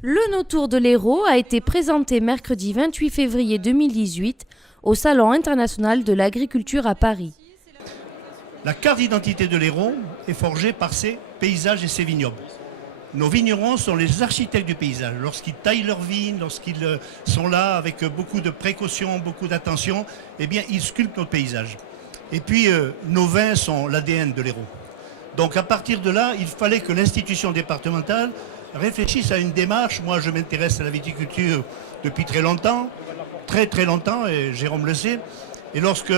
Le No-Tour de l'Hérault a été présenté mercredi 28 février 2018 au Salon international de l'agriculture à Paris. La carte d'identité de l'Hérault est forgée par ses paysages et ses vignobles. Nos vignerons sont les architectes du paysage. Lorsqu'ils taillent leurs vignes, lorsqu'ils sont là avec beaucoup de précautions, beaucoup d'attention, eh bien, ils sculptent notre paysage. Et puis, nos vins sont l'ADN de l'Hérault. Donc, à partir de là, il fallait que l'institution départementale réfléchisse à une démarche. Moi, je m'intéresse à la viticulture depuis très longtemps, très longtemps, et Jérôme le sait. Et lorsque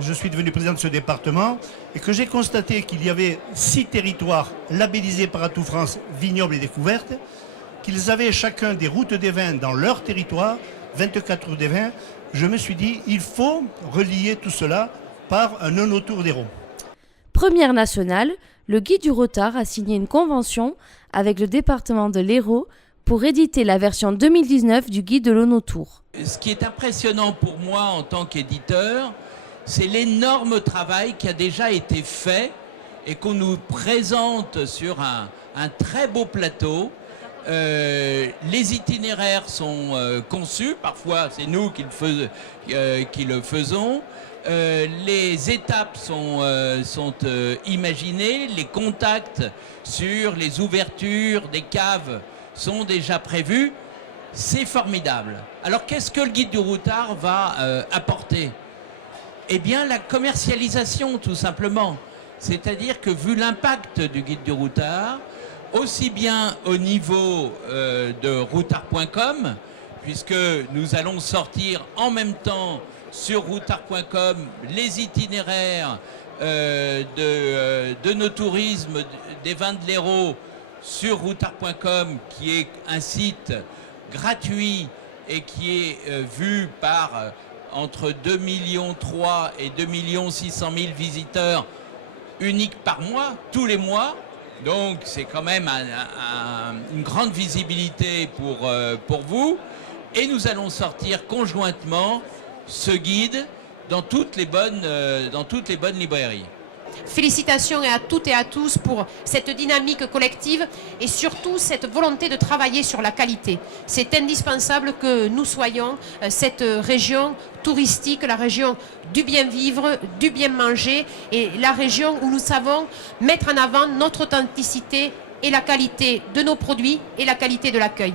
je suis devenu président de ce département et que j'ai constaté qu'il y avait 6 territoires labellisés par Atout France, vignobles et découvertes, qu'ils avaient chacun des routes des vins dans leur territoire, 24 routes des vins, je me suis dit, il faut relier tout cela par un No-Tour d'Hérault. Première nationale, le Guide du Retard a signé une convention avec le département de l'Hérault pour éditer la version 2019 du guide de l'No-Tour. Ce qui est impressionnant pour moi en tant qu'éditeur, c'est l'énorme travail qui a déjà été fait et qu'on nous présente sur un très beau plateau. Les itinéraires sont conçus, parfois c'est nous qui le faisons. Les étapes sont imaginées, les contacts sur les ouvertures des caves sont déjà prévus. C'est formidable. Alors qu'est-ce que le guide du routard va apporter? Eh bien la commercialisation tout simplement. C'est-à-dire que vu l'impact du guide du routard, aussi bien au niveau de routard.com, puisque nous allons sortir en même temps sur routard.com les itinéraires de nos tourismes des vins de l'Hérault sur routard.com, qui est un site gratuit et qui est vu par entre 2,3 millions et 2,6 millions visiteurs uniques par mois, tous les mois. Donc c'est quand même une grande visibilité pour vous. Et nous allons sortir conjointement ce guide dans toutes les bonnes librairies. Félicitations à toutes et à tous pour cette dynamique collective et surtout cette volonté de travailler sur la qualité. C'est indispensable que nous soyons cette région touristique, la région du bien vivre, du bien manger et la région où nous savons mettre en avant notre authenticité et la qualité de nos produits et la qualité de l'accueil.